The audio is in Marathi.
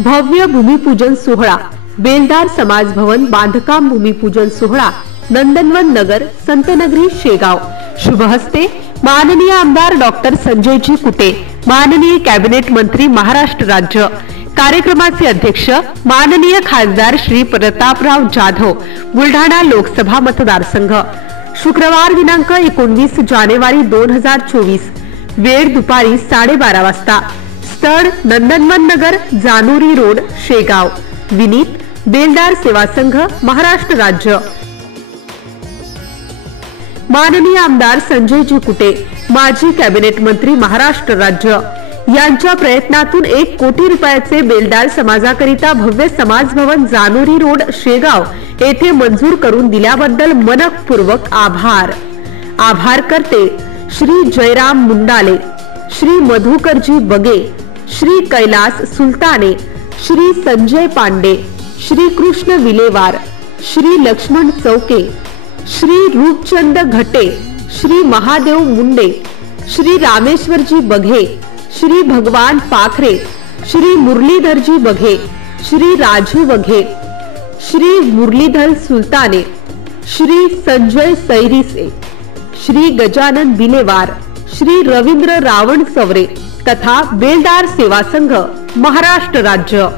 भव्य भूमिपूजन सोहळा बेलदार समाज भवन बांधकाम भूमिपूजन सोहळा नंदनवन नगर संतनगरी शेगाव। शुभ हस्ते माननीय आमदार डॉक्टर संजयजी कुटे, माननीय कॅबिनेट मंत्री महाराष्ट्र राज्य। कार्यक्रमाचे अध्यक्ष माननीय खासदार श्री प्रतापराव जाधव, बुलढाणा लोकसभा मतदारसंघ। शुक्रवार दिनांक 19 जानेवारी 2024, वेळ दुपारी 12:30 वाजता। स्थळ नंदनवन नगर, जानोरी रोड, शेगाव। विनीत बेलदार सेवा संघ, महाराष्ट्र राज्य। माननीय आमदार संजयजी कुटे, माजी कॅबिनेट मंत्री महाराष्ट्र राज्य यांच्या प्रयत्नातून 1 कोटी रुपयाचे बेलदार समाजाकरिता भव्य समाज भवन जानोरी रोड, शेगाव येथे मंजूर करून दिल्याबद्दल मनपूर्वक आभार करते श्री जयराम मुंडाले, श्री मधुकरजी बगे, श्री कैलास सुलताने, श्री संजय पांडे, श्री कृष्ण विलेवार, श्री लक्ष्मण चौके, श्री रूपचंद घटे, श्री महादेव मुंडे, श्री रामेश्वरजी बघे, श्री भगवान पाखरे, श्री मुरलीधरजी बघे, श्री राजू बघे, श्री मुरलीधर सुलताने, श्री संजय सैरिसे, श्री गजानन बिलेवार, श्री रवींद्र रावण सवरे तथा बेलदार सेवा संघ, महाराष्ट्र राज्य।